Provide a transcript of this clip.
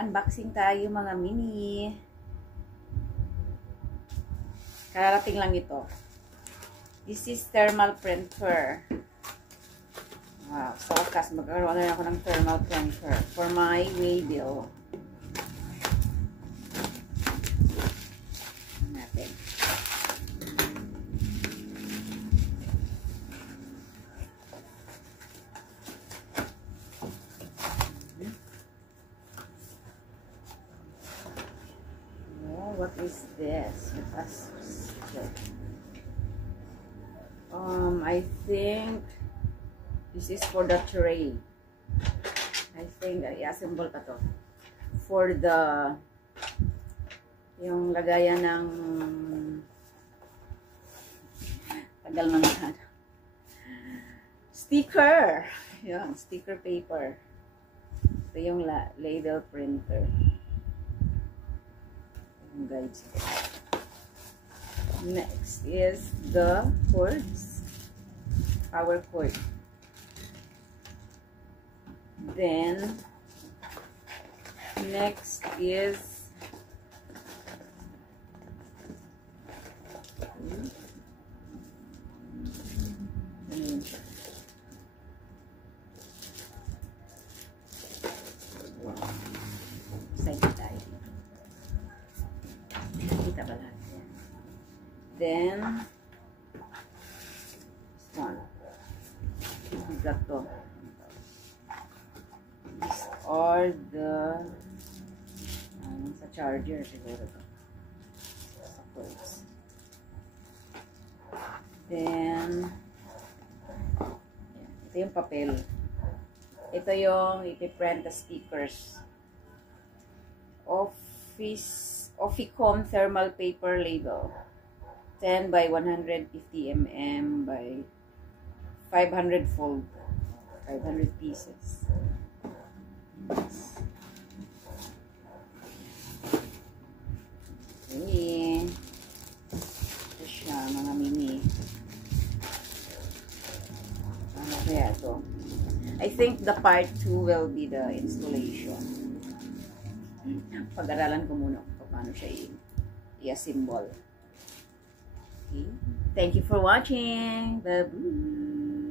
Unboxing tayo mga mini. Kararating lang ito. This is thermal printer. Wow, sa wakas magkaroon na ako ng thermal printer for my waybill. Natin. What is this? I think this is for the tray. I think i-assemble pa to. For the yung lagayan ng tagal na naman. Sticker. Yan, sticker paper. Ito yung label printer. Guides. Next is the cords, power cord. Then next is then this one. Got to. These are the sa charger siguro to. Sa cords. Then ito yung papel. Ito yung ipiprint the stickers. Officom thermal paper label. 10 by 150 mm by 500 fold. 500 pieces. Okay. Ito siya, mga mini. Ano kaya ito? I think the part 2 will be the installation. Pag-aralan ko muna kung paano siya i-assemble. Okay. Thank you for watching. Bye-bye.